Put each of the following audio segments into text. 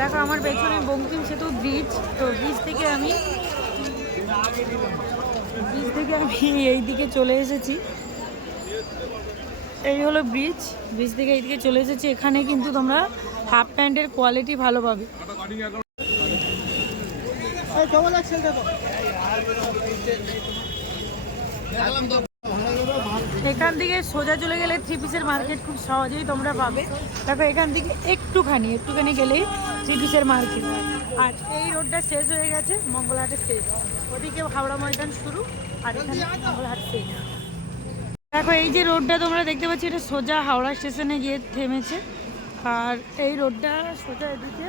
দেখো আমার পেছনে বঙ্কিম সেতু ব্রিজ, তো ব্রিজ থেকে আমি এই দিকে চলে এসেছি। এই হলো ব্রিজ, ব্রিজ থেকে এইদিকে চলে এসেছি। এখানে কিন্তু তোমরা হাফ প্যান্টের কোয়ালিটি ভালো পাবে। এখান থেকে সোজা চলে গেলে থ্রি পিসের মার্কেট খুব সহজেই তোমরা পাবে। দেখো এখান থেকে একটুখানি গেলেই থ্রি পিসের মার্কেট। আর এই রোডটা শেষ হয়ে গেছে, মঙ্গলহাটের শেষ। ওদিকে হাওড়া ময়দান শুরু, আর এখানে মঙ্গলহাট শেষ। দেখো এই যে রোডটা তোমরা দেখতে পাচ্ছ, এটা সোজা হাওড়া স্টেশনে গিয়ে থেমেছে। আর এই রোডটা সোজা এদিকে,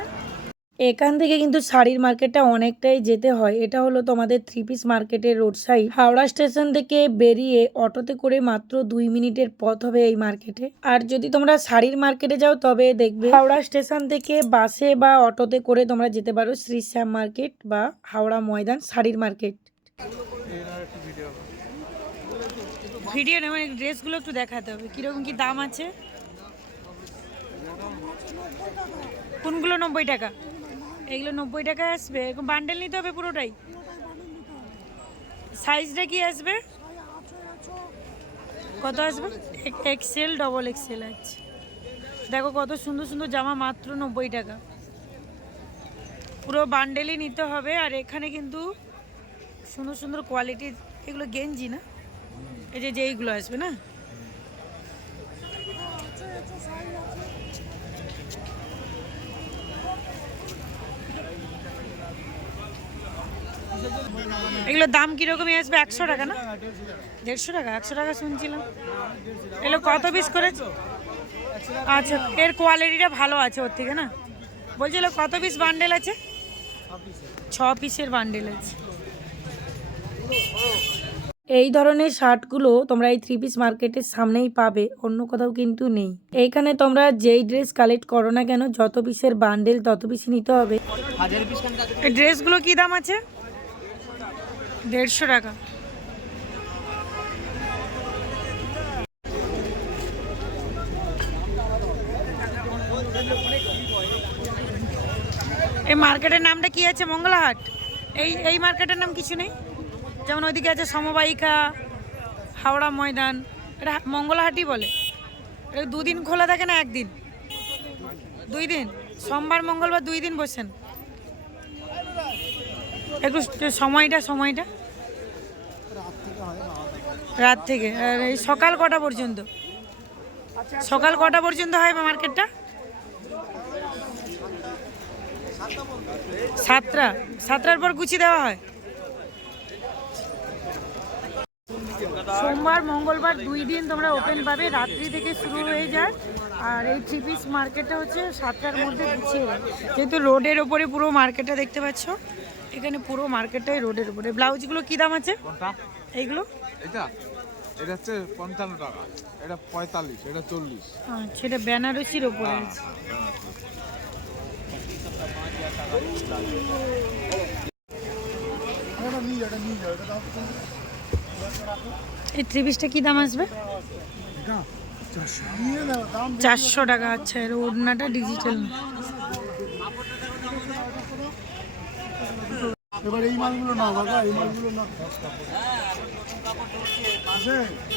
এখান থেকে কিন্তু শাড়ির মার্কেটটা অনেকটাই যেতে হয়। এটা হলো তোমাদের থ্রি পিস মার্কেটের রোড সাইড। হাওড়া স্টেশন থেকে বেরিয়ে অটোতে করে মাত্র 2 মিনিটের পথ হবে এই মার্কেটে। আর যদি তোমরা শাড়ির মার্কেটে যাও তবে দেখবে হাওড়া স্টেশন থেকে বাসে বা অটোতে করে তোমরা যেতে পারো শ্রী শ্যাম মার্কেট বা হাওড়া ময়দান শাড়ির মার্কেট। ভিডিও না, মানে ড্রেসগুলো একটু দেখাতে হবে কিরকম কি দাম আছে। কোনগুলো 90 টাকা? এগুলো 90 টাকায় আসবে। এরকম বান্ডেল নিতে হবে পুরোটাই? সাইজটা কি আসবে? কত আসবে? এক্সেল, ডবল এক্সেল আছে। দেখো কত সুন্দর সুন্দর জামা, মাত্র 90 টাকা। পুরো বান্ডেলই নিতে হবে। আর এখানে কিন্তু সুন্দর সুন্দর কোয়ালিটির, এগুলো গেঞ্জি না, এই যে এইগুলো আসবে না, এগুলোর দাম কিরকমই আসবে? 100 টাকা না 150 টাকা? 100 টাকা শুনছিলাম। এগুলো কত পিস করেছে? আচ্ছা, এর কোয়ালিটিটা ভালো আছে ওর থেকে না? বলছিল কত পিস বান্ডেল আছে? 6 পিসের বান্ডেল আছে। এই ধরনের শার্টগুলো তোমরা এই থ্রি পিস মার্কেটের সামনেই পাবে, অন্য কোথাও কিন্তু নেই। এইখানে তোমরা যেই ড্রেস কালেক্ট করো না কেন, যত পিসের বান্ডেল তত পিসই নিতে হবে। এই ড্রেসগুলো কি দাম আছে? 150 টাকা। এই মার্কেটের নামটা কি আছে? মঙ্গলাহাট? এই মার্কেটের নাম কিছু নেই? যেমন ওইদিকে আছে সমবায়িকা, হাওড়া ময়দান, এটা মঙ্গলাহাটই বলে। এটা 2 দিন খোলা থাকে না 1 দিন? 2 দিন, সোমবার মঙ্গলবার 2 দিন বসেন। একটু সময়টা রাত থেকে। আর এই সকাল কটা পর্যন্ত? সকাল কটা পর্যন্ত হয় মার্কেটটা? 7টার পর গুছিয়ে দেওয়া হয়। সোমবার মঙ্গলবার 2 দিন তোমরা ওপেন পাবে, রাত্রি থেকে শুরু হয়ে যায়। আর এই থ্রি পিস মার্কেটটা হচ্ছে 7টার মধ্যে গুছিয়ে যায়। যেহেতু রোডের ওপরে পুরো মার্কেটটা দেখতে পাচ্ছ, এখানে পুরো মার্কেটটাই রোডের উপরে। ব্লাউজগুলো কি দাম আছে? এইগুলো এটা হচ্ছে 55 টাকা, এটা 45, এটা 40। আচ্ছা, এটা বেনারসির ওপরে আছে। এই থ্রি পিসটা কি দাম আসবে? 400 টাকা। আচ্ছা, এর ওড়নাটা ডিজিটাল। এবার এই মালগুলো না বাবা, এই মালগুলো না আছে।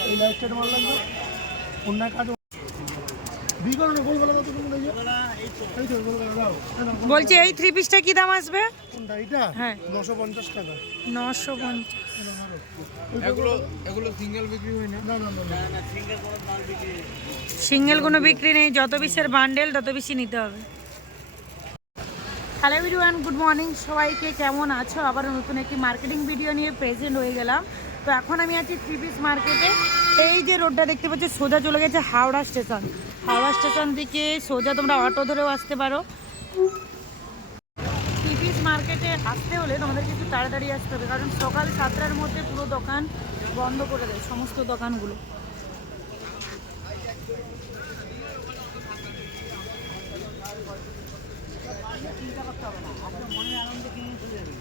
এই লাইটটা মাল লাগবে, অন্য কাটো বিকরণে বলবো কত তুমি লইয়া এই তো বলবো দাও। বলছি এই থ্রি পিসটা কি দাম আসবে? কোনটা এটা? হ্যাঁ, 950 টাকা। 950। এগুলো সিঙ্গেল বিক্রি হয় না? না না না না, সিঙ্গেল কোনো মাল বিক্রি নেই। সিঙ্গেল কোনো বিক্রি নেই, যত পিসের বান্ডেল তত বেশি নিতে হবে। হ্যালো এভরিওয়ান, গুড মর্নিং সবাইকে। কেমন আছো? আবার নতুন একটি মার্কেটিং ভিডিও নিয়ে প্রেজেন্ট হয়ে গেলাম। তো এখন আমি আছি থ্রি পিস মার্কেটে। এই যে রোডটা দেখতে পাচ্ছ সোজা চলে গেছে হাওড়া স্টেশন। হাওড়া স্টেশন থেকে সোজা তোমরা অটো ধরেও আসতে পারো। থ্রি পিস মার্কেটে আসতে হলে তোমাদেরকে একটু তাড়াতাড়ি আসতে হবে, কারণ সকাল 7টার মধ্যে পুরো দোকান বন্ধ করে দেয়, সমস্ত দোকানগুলো। চিন্তা করতে হবে না, আপনার মনের আনন্দে কিনে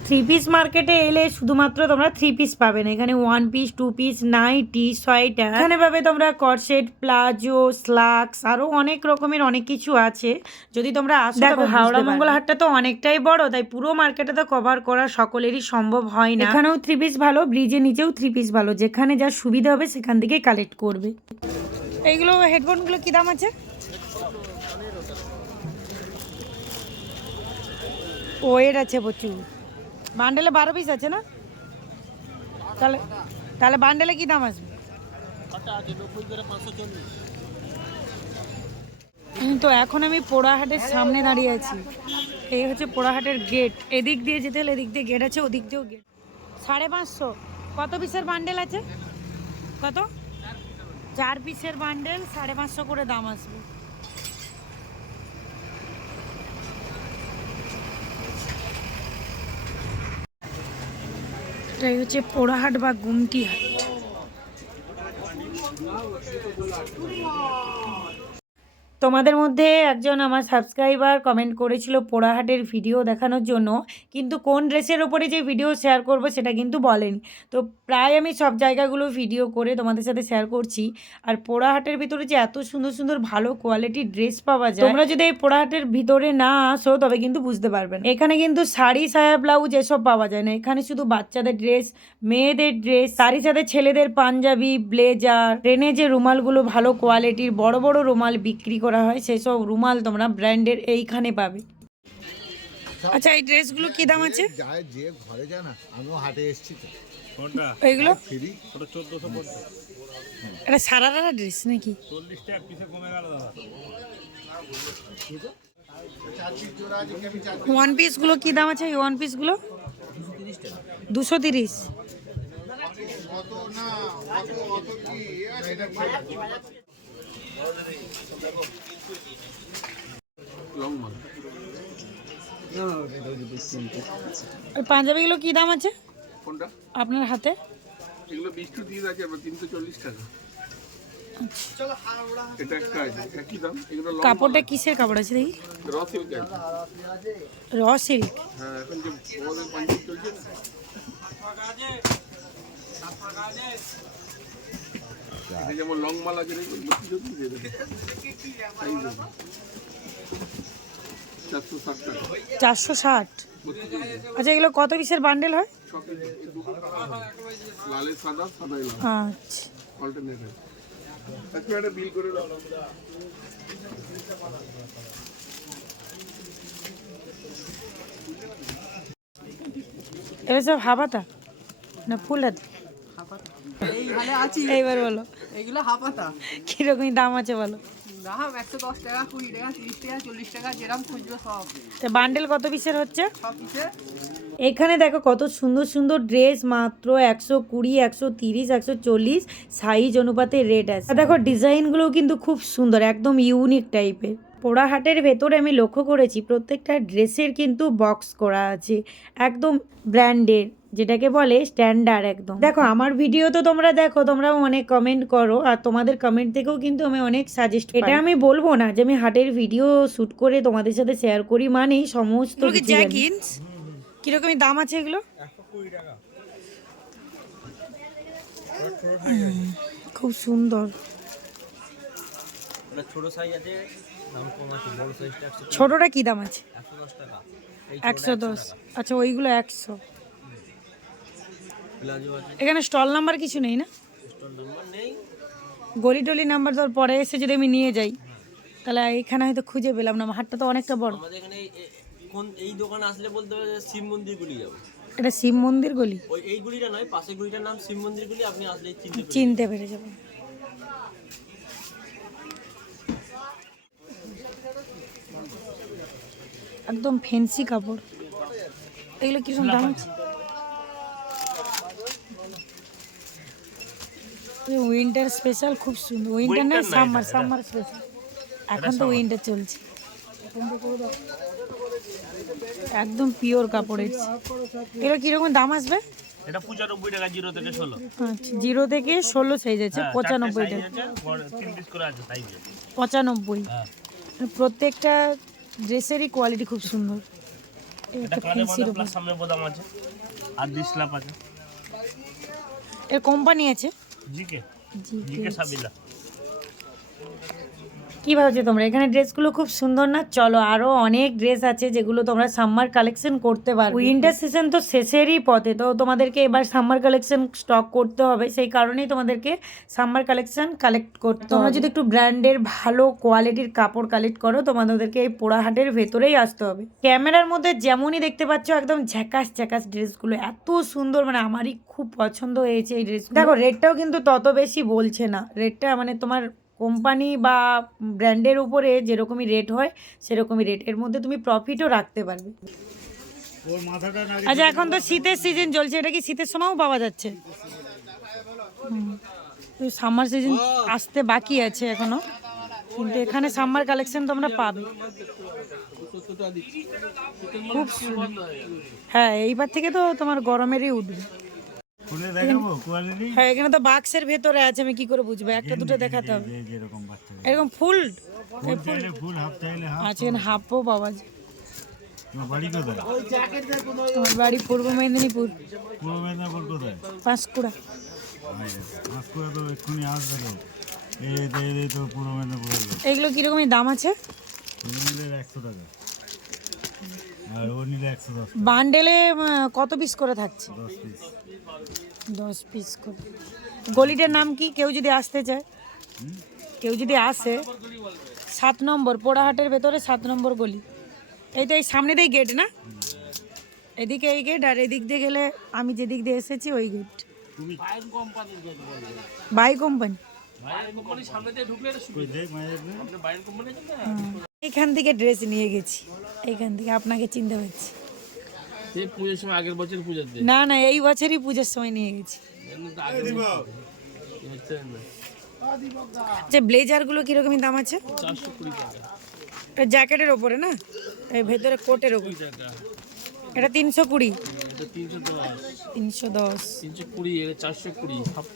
থ্রি পিস মার্কেটে এলে শুধুমাত্র তোমরা থ্রি পিস পাবে না, এখানে one piece, two piece, nightie, sweater, এখানে পাবে তোমরা কর্সেট, প্লাজো, স্লাক্স, আরো অনেক রকমের অনেক কিছু আছে। যদি তোমরা আসো, দেখো হাওড়া মঙ্গল হাটটা তো অনেকটাই বড়, তাই পুরো মার্কেটে তো কভার করা সকলেরই সম্ভব হয় না। এখানেও থ্রি পিস ভালো, ব্রিজের নিচেও থ্রি পিস ভালো, যেখানে যা সুবিধা হবে সেখান থেকে কালেক্ট করবে। এইগুলো হেডফোনগুলো কি দাম আছে? ওয়েট আছে প্রচুর, বান্ডেলে 12 পিস আছে না? তাহলে তাহলে বান্ডেলে কি দাম আসবে? তো এখন আমি পোড়াহাটের সামনে দাঁড়িয়ে আছি। এই হচ্ছে পোড়াহাটের গেট। এদিক দিয়ে যেতে হলে এদিক দিয়ে গেট আছে, ওদিক দিয়েও গেট। 550। কত পিসের বান্ডেল আছে? কত? 4 পিসের বান্ডেল 550 করে দাম আসবে। এটাই হচ্ছে পোড়াহাট বা গুমটি হাট। তোমাদের মধ্যে একজন আমার সাবস্ক্রাইবার কমেন্ট করেছিল পোড়াহাটের ভিডিও দেখানোর জন্য, কিন্তু কোন ড্রেসের ওপরে যে ভিডিও শেয়ার করব সেটা কিন্তু বলেনি। তো প্রায় আমি সব জায়গাগুলো ভিডিও করে তোমাদের সাথে শেয়ার করছি। আর পোড়াহাটের ভিতরে যে এত সুন্দর সুন্দর ভালো কোয়ালিটির ড্রেস পাওয়া যায়, তোমরা যদি এই পোড়াহাটের ভিতরে না আসো তবে কিন্তু বুঝতে পারবেন। এখানে কিন্তু শাড়ি, সায়া, ব্লাউজ এসব পাওয়া যায় না। এখানে শুধু বাচ্চাদের ড্রেস, মেয়েদের ড্রেস, তারই সাথে ছেলেদের পাঞ্জাবি, ব্লেজার, ট্রেনে যে রুমালগুলো ভালো কোয়ালিটির বড় বড় রুমাল বিক্রি করা হয়, সেসব রুমাল তোমরা ব্র্যান্ডের এইখানে পাবে। আচ্ছা, এই ড্রেসগুলো কি দাম আছে? যায় যে ঘরে যায় না, আমিও হাটে এসেছি তো। কোনটা? এইগুলো ফ্রি ওটা 1450। এটা সারারা ড্রেস নাকি? 40 টাকা পিসে কমে গেল দাদা। ওয়ান পিসগুলো কি দাম আছে? এই ওয়ান পিসগুলো 230। আর পাঞ্জাবিগুলো কি দাম আছে কোনটা? আপনার হাতে? এগুলো 20 টু 30 আছে, আবার 340 টাকা। এটা একটা আছে, একই দাম। এগুলো কাপড়টা কিসের কাপড় আছে দেখি? র সিল্ক আছে। Raw silk. হ্যাঁ, এখন যে আমাদের পাঞ্জাবি চলছে না, এটা যেমন লং মাল আছে, দেখুন 32 দিয়ে দেবে। 460 টাকা। 460। আচ্ছা, এগুলো কত পিসের বান্ডেল হয়? লালে সাদা, সাদাই লাল, আচ্ছা, অল্টারনেটিভ। আজকে একটা বিল করে দাও। এটা সব হাবাতা না ফুল হাত? এইখানে আছি। এইবার বলো এগুলো হাফাতা কিরকম দাম আছে বলো। দাম 110 টাকা, 20 টাকা, 30 টাকা, 40 টাকা, যেরকম খুঁজবে সব। তো বান্ডেল কত পিসের হচ্ছে? সব পিসে এখানে দেখো কত সুন্দর সুন্দর ড্রেস, মাত্র 120, 130, 140 সাইজ অনুপাতে রেট আছে। আর দেখো ডিজাইনগুলোও কিন্তু খুব সুন্দর, একদম ইউনিক টাইপের। পোড়াহাটের ভেতরে আমি লক্ষ্য করেছি প্রত্যেকটা ড্রেসের কিন্তু বক্স করা আছে, একদম ব্র্যান্ডের, যেটাকে বলে স্ট্যান্ডার্ড একদম। দেখো আমার ভিডিও তো তোমরা দেখো, তোমরাও অনেক কমেন্ট করো, আর তোমাদের কমেন্ট থেকেও কিন্তু আমি অনেক সাজেস্ট করি। এটা আমি বলবো না যে আমি হাটের ভিডিও শ্যুট করে তোমাদের সাথে শেয়ার করি মানেই সমস্ত কিছু জানি। কিরকমই দাম আছে এগুলো? 120 টাকা। খুব সুন্দর। এটা ছোট সাইজ আছে, দাম কম আছে। বড় সাইজটা 100, ছোটটা কি দাম আছে? 110 টাকা। এই 110। আচ্ছা, ওইগুলো 100। প্লাজো আছে, এখানে স্টল নাম্বার কিছু নেই না? স্টোর নাম্বার নেই। গলি টলি নাম্বার তোর পরে এসে যদি আমি নিয়ে যাই, তাহলে এখানে হয়তো খুঁজে পেলাম না। হাটটা তো অনেকটা বড়। আমাদের এখানে কোন এই দোকানে আসলে বলতে হবে যে শিব মন্দির গুলি যাবে। এটা শিব মন্দির গলি? ওই এই গুলিটা নয়, পাশের গুলিটার নাম শিব মন্দির গুলি। আপনি আসলে চিনতে পেরে যাবেন। একদম ফ্যান্সি কাপড়। এগুলো কিরকম দাম আছে? উইন্টার স্পেশাল, খুব সুন্দর। উইন্টার না, সামার, সামার স্পেশাল। এখন তো উইন্টার চলছে। একদম পিওর কাপড়। এগুলো কিরকম দাম আসবে? এটা 95 টাকা, 0 থেকে 16। আচ্ছা, 0 থেকে 16 সাইজ আছে। 95 টাকা। 3 পিস করে আছে সাইজে। 95। প্রত্যেকটা ড্রেসেরই কোয়ালিটি খুব সুন্দর। এই এটা একটা কানে ফেন্সির বাঁধা উপর প্লাস সামনে বোতাম আছে আর ডিসলাপ আছে। এর কোম্পানি আছে জিকে জিকে সাবিলা। কি ভাবছো তোমরা? এখানে ড্রেসগুলো খুব সুন্দর না? চলো আরো অনেক ড্রেস আছে যেগুলো তোমরা সামার কালেকশন করতে পারবে। উইন্টার সিজন তো শেষেরই পথে, তো তোমাদেরকে এবার সামার কালেকশন স্টক করতে হবে, সেই কারণেই তোমাদেরকে সামার কালেকশন কালেক্ট করতে হবে। তোমরা যদি একটু ব্র্যান্ডের ভালো কোয়ালিটির কাপড় কালেক্ট করো, তোমাদেরকে এই পোড়াহাটের ভেতরেই আসতে হবে। ক্যামেরার মধ্যে যেমনই দেখতে পাচ্ছ একদম ঝ্যাকাস ঝ্যাকাস ড্রেসগুলো, এত সুন্দর, মানে আমারই খুব পছন্দ হয়েছে এই ড্রেস। দেখো রেটটাও কিন্তু তত বেশি বলছে না, রেটটা মানে তোমার কোম্পানি বা ব্র্যান্ডের উপরে যেরকমই রেট হয় সেরকমই রেট, এর মধ্যে তুমি প্রফিটও রাখতে পারবে। আচ্ছা এখন তো শীতের সিজন চলছে, এটা কি শীতের সময়ও পাওয়া যাচ্ছে? সামার সিজন আসতে বাকি আছে এখনো, কিন্তু এখানে সামার কালেকশন তোমরা পাবে খুব সুন্দর। হ্যাঁ এইবার থেকে তো তোমার গরমেরই উঠবে। হ্যাঁ এখানে তো বাক্সের ভেতরে আছে, আমি কি করে বুঝবো? একটা দুটো দেখাতে হবে। এরকম ফুল আচ্ছা, এখানে হাফও পাওয়া যায়। আমার বাড়ি পূর্ব মেদিনীপুর। পাঁশকুড়া। এগুলো কিরকমই দাম আছে? বান্ডেলে কত পিস করে থাকছে? 10 পিস করে। গলিটার নাম কি? কেউ যদি আসতে চায়, কেউ যদি আসে, 7 নম্বর পোড়াহাটের ভেতরে 7 নম্বর গলি। এই তো এই সামনে দিয়ে গেট না? এদিকে এই গেট, আর এদিক দিয়ে গেলে আমি যেদিক দিয়ে এসেছি ওই গেট। By company. এখান থেকে ড্রেস নিয়ে গেছি, এইখান থেকে আপনাকে চিনতে পারছি। পুজোর সময় আগের বছর পুজোর দিন না না, এই বছরই পুজোর সময় নিয়ে গেছি। আচ্ছা ব্লেজারগুলো কিরকমই দাম আছে? 420 টাকা। এটা জ্যাকেটের ওপরে না, এই ভেতরে কোটের ওপরে। এটা 320। এটা 310 310 320 এটা 420 হাফ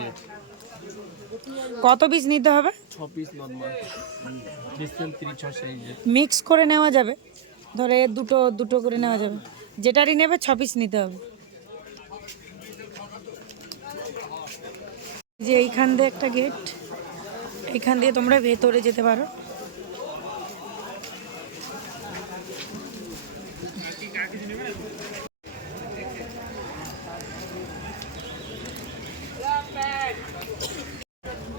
রেট। কত পিস নিতে হবে? 6 পিস নরমাল ডিসটেন্স 36 সাইজের মিক্স করে নেওয়া যাবে, ধরে দুটো দুটো করে নেওয়া যাবে, যেটারই নেবে 6 পিস নিতে হবে। যে এইখান দিয়ে একটা গেট, এইখান দিয়ে তোমরা ভেতরে যেতে পারো।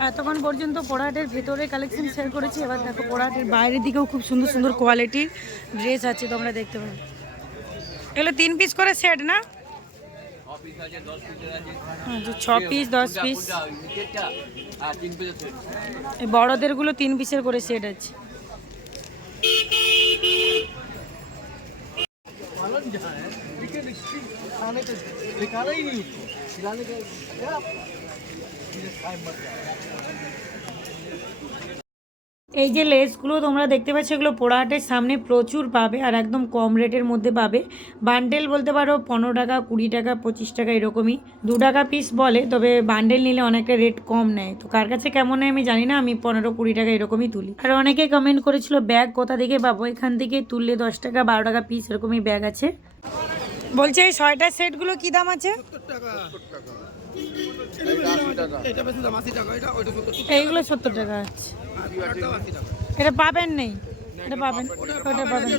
এতক্ষণ পর্যন্ত পোড়াহাটের ভেতরে কালেকশন শেয়ার করেছি, এবার দেখো পোড়াহাটের বাইরের দিকেও খুব সুন্দর সুন্দর কোয়ালিটির ড্রেস আছে, তোমরা দেখতে পাবে। এগুলো 3 পিস করে সেট না? আচ্ছা 6 পিস 10 পিস। এই বড়দেরগুলো 3 পিসের করে সেট আছে। এই যে লেসগুলো তোমরা দেখতে পাচ্ছ, এগুলো পোড়াহাটের সামনে প্রচুর পাবে আর একদম কম রেটের মধ্যে পাবে। বান্ডেল বলতে পারো 15 টাকা 20 টাকা 25 টাকা এরকমই, 2 টাকা পিস বলে, তবে বান্ডেল নিলে অনেকটা রেট কম নেয়। তো কার কাছে কেমন নেয় আমি জানি না, আমি 15-20 টাকা এরকমই তুলি। আর অনেকে কমেন্ট করেছিল ব্যাগ কোথা থেকে পাবো, এখান থেকে তুললে 10 টাকা 12 টাকা পিস এরকমই ব্যাগ আছে। বলছে এই 6টা সেটগুলো কি দাম আছে? এইগুলো 70 টাকা আছে। এটা পাবেন নেই, এটা পাবেন, ওটা পাবেন।